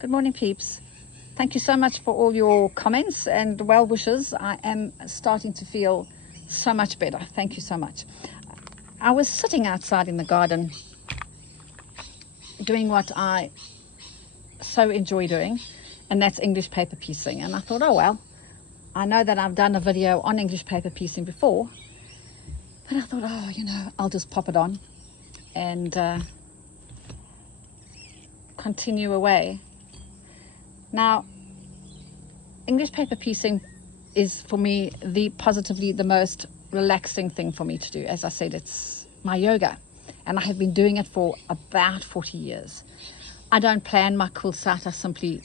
Good morning, peeps. Thank you so much for all your comments and well wishes. I am starting to feel so much better. Thank you so much. I was sitting outside in the garden doing what I so enjoy doing, and that's English paper piecing. And I thought, oh well, I know that I've done a video on English paper piecing before, but I thought, oh, I'll just pop it on and continue away. Now, English paper piecing is for me positively the most relaxing thing for me to do. As I said, it's my yoga, and I have been doing it for about 40 years. I don't plan my quilts out. I simply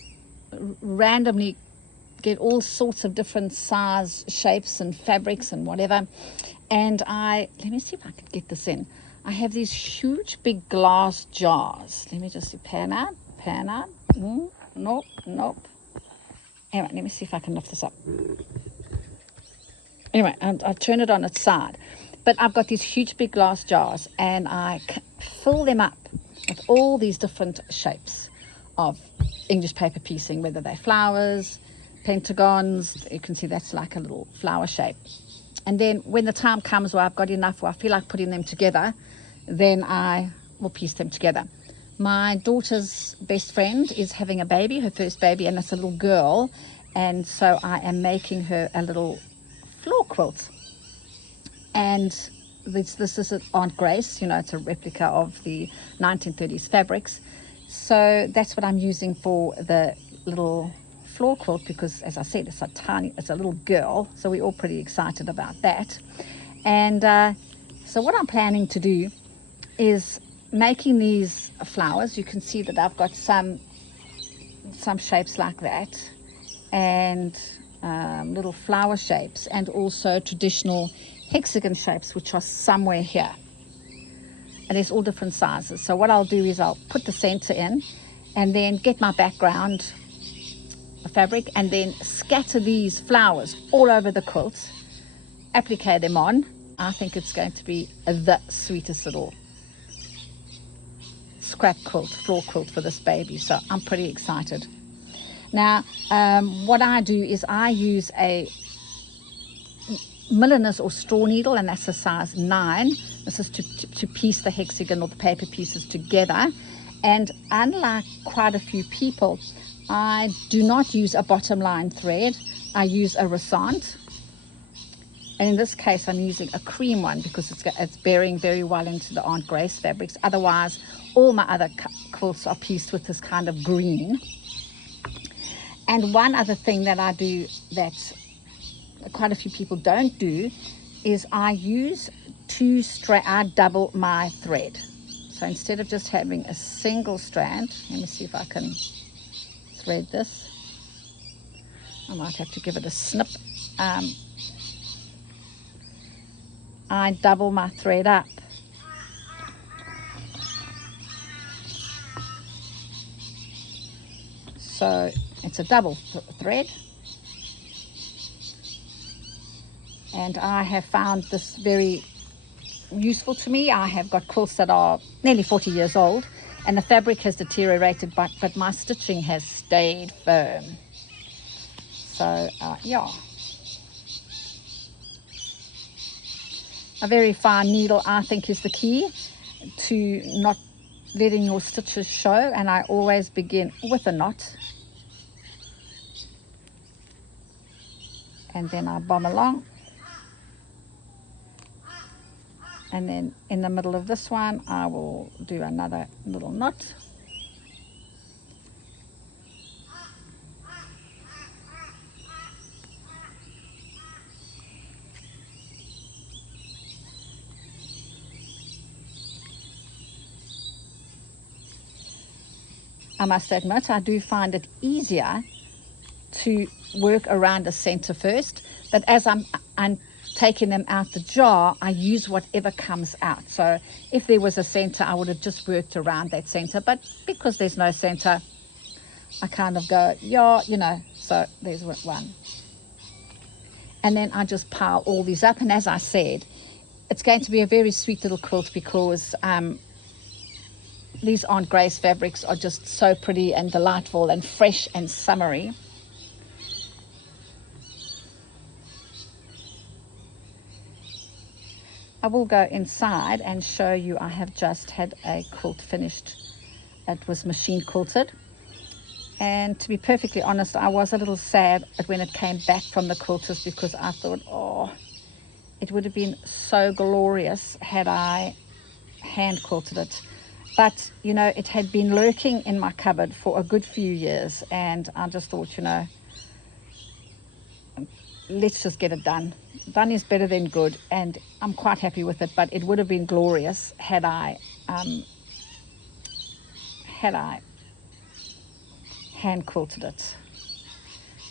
randomly get all sorts of different size, shapes and fabrics and whatever, and let me see if I can get this in. I have these huge big glass jars. Let me just see, pan out. Nope. Anyway, let me see if I can lift this up. Anyway, and I'll turn it on its side. But I've got these huge big glass jars, and I fill them up with all these different shapes of English paper piecing, whether they're flowers, pentagons. You can see that's like a little flower shape. And then when the time comes where I've got enough, where I feel like putting them together, then I will piece them together. My daughter's best friend is having a baby, her first baby, and it's a little girl, and so I am making her a little floor quilt. And this is Aunt Grace, it's a replica of the 1930s fabrics. So that's what I'm using for the little floor quilt, because as I said, it's a little girl, so we're all pretty excited about that. And so what I'm planning to do is making these flowers. You can see that I've got some shapes like that, and little flower shapes, and also traditional hexagon shapes, which are somewhere here, and there's all different sizes. So what I'll do is I'll put the center in, and then get my background fabric, and then scatter these flowers all over the quilt, applique them on. I think it's going to be the sweetest little scrap quilt, floor quilt for this baby, so I'm pretty excited. Now, what I do is I use a milliner's or straw needle, and that's a size 9. This is to piece the hexagon or the paper pieces together. And unlike quite a few people, I do not use a bottom line thread. I use a resant, and in this case I'm using a cream one because it's bearing very well into the Aunt Grace fabrics. Otherwise, all my other quilts are pieced with this kind of green. And one other thing that I do that quite a few people don't do is I double my thread. So instead of just having a single strand, let me see if I can thread this. I might have to give it a snip. I double my thread up. So it's a double thread, and I have found this very useful to me. I have got quilts that are nearly 40 years old, and the fabric has deteriorated, but my stitching has stayed firm. So yeah, a very fine needle, I think, is the key to not letting your stitches show, and I always begin with a knot, and then I bomb along, and then in the middle of this one I will do another little knot, I must admit, I do find it easier to work around a center first, but as I'm taking them out the jar, I use whatever comes out. So if there was a center, I would have just worked around that center, but because there's no center, I kind of go, yeah, so there's one. And then I just pile all these up, and as I said, it's going to be a very sweet little quilt because these aren't Grace fabrics, are just so pretty and delightful and fresh and summery. I will go inside and show you. I have just had a quilt finished. It was machine quilted, and to be perfectly honest, I was a little sad when it came back from the quilters, because I thought, oh, it would have been so glorious had I hand quilted it. But you know, it had been lurking in my cupboard for a good few years, and I just thought, you know, let's just get it done. Done is better than good, and I'm quite happy with it. But it would have been glorious had I hand quilted it.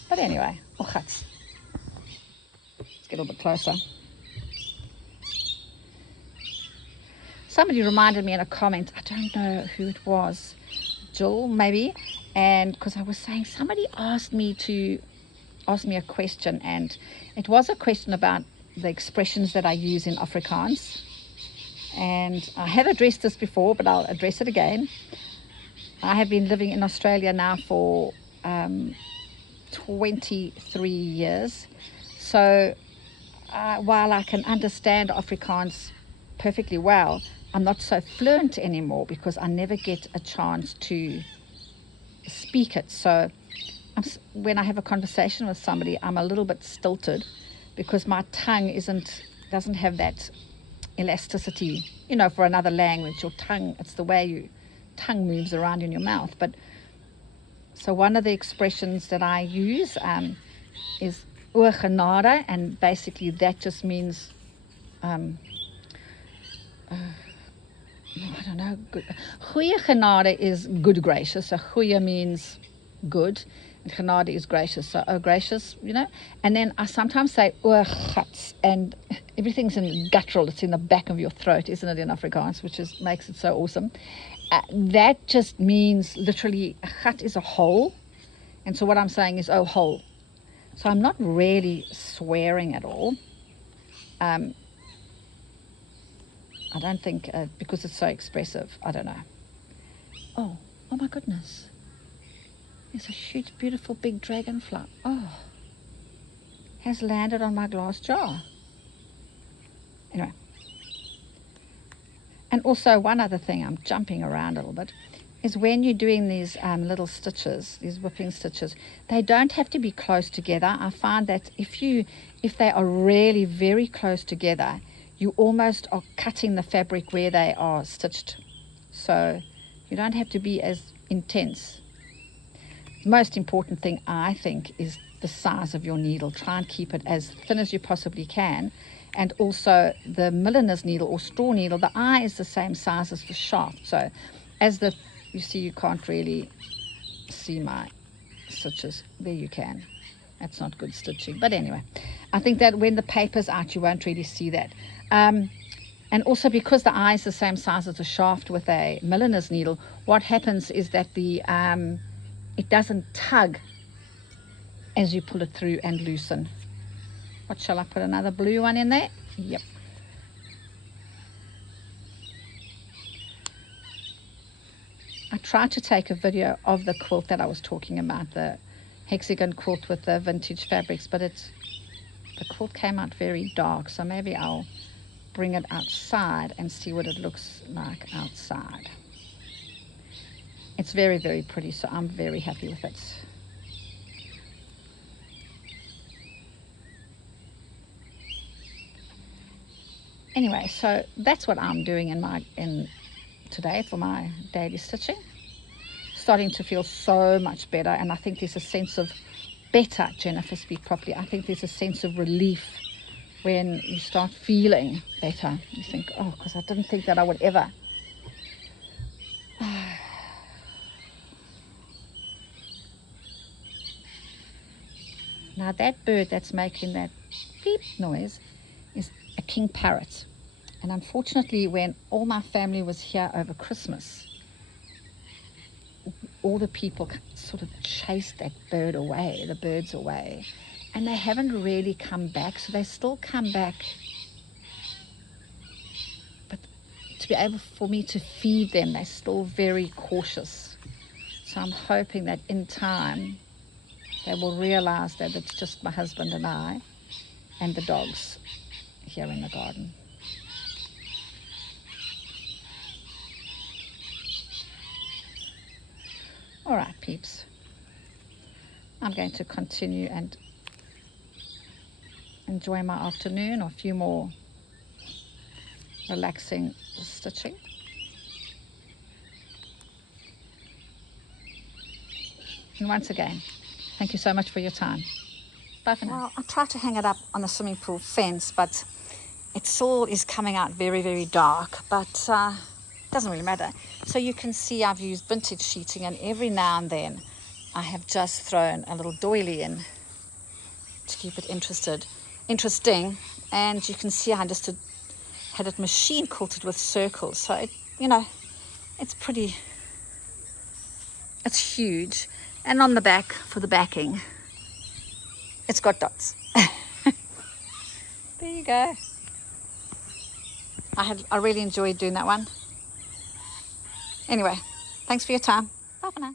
But anyway, oh, let's get a little bit closer. Somebody reminded me in a comment, I don't know who it was, Jill maybe, and because I was saying, somebody asked me a question, and it was a question about the expressions that I use in Afrikaans. And I have addressed this before, but I'll address it again. I have been living in Australia now for 23 years. So while I can understand Afrikaans perfectly well, I'm not so fluent anymore because I never get a chance to speak it. So when I have a conversation with somebody, I'm a little bit stilted because my tongue doesn't have that elasticity, you know, for another language. Your tongue, it's the way your tongue moves around in your mouth. But so one of the expressions that I use is oorgenade, and basically that just means I don't know, good. Goeie genade is good gracious. So goeie means good, and genade is gracious. So, oh gracious, you know. And then I sometimes say guts, and everything's in guttural. It's in the back of your throat, isn't it, in Afrikaans, which makes it so awesome. That just means literally, a gut is a hole, and so what I'm saying is, oh, hole. So I'm not really swearing at all. I don't think, because it's so expressive, I don't know. Oh my goodness. There's a huge, beautiful, big dragonfly. Oh, has landed on my glass jar. Anyway. And also one other thing, I'm jumping around a little bit, is when you're doing these little stitches, these whipping stitches, they don't have to be close together. I find that if they are really very close together, you almost are cutting the fabric where they are stitched. So you don't have to be as intense. The most important thing, I think, is the size of your needle. Try and keep it as thin as you possibly can. And also the milliner's needle or straw needle, the eye is the same size as the shaft. So you see, you can't really see my stitches. There you can. That's not good stitching. But anyway, I think that when the paper's out, you won't really see that. And also because the eye is the same size as the shaft with a milliner's needle, what happens is that it doesn't tug as you pull it through and loosen. What shall I put, another blue one in there? Yep. I tried to take a video of the quilt that I was talking about, the hexagon quilt with the vintage fabrics, but the quilt came out very dark, so maybe I'll bring it outside and see what it looks like outside. It's very, very pretty, so I'm very happy with it. Anyway, so that's what I'm doing in today for my daily stitching. Starting to feel so much better, and I think there's a sense of better, Jennifer, speak properly. I think there's a sense of relief when you start feeling better. You think, oh, because I didn't think that I would ever. Now that bird that's making that beep noise is a king parrot. And unfortunately, when all my family was here over Christmas, all the people sort of chased that bird away, the birds away, and they haven't really come back. So they still come back, but to be able for me to feed them. They're still very cautious. So I'm hoping that in time they will realize that it's just my husband and I and the dogs here in the garden. All right, peeps. I'm going to continue and enjoy my afternoon, or a few more relaxing stitching. And once again, thank you so much for your time. Bye for now. Well, I tried to hang it up on the swimming pool fence, but it all is coming out very, very dark, but it doesn't really matter. So you can see I've used vintage sheeting, and every now and then I have just thrown a little doily in to keep it interesting. And you can see I just had it machine quilted with circles. So, it's pretty, it's huge. And on the back, for the backing, it's got dots. There you go. I really enjoyed doing that one. Anyway, thanks for your time. Bye for now.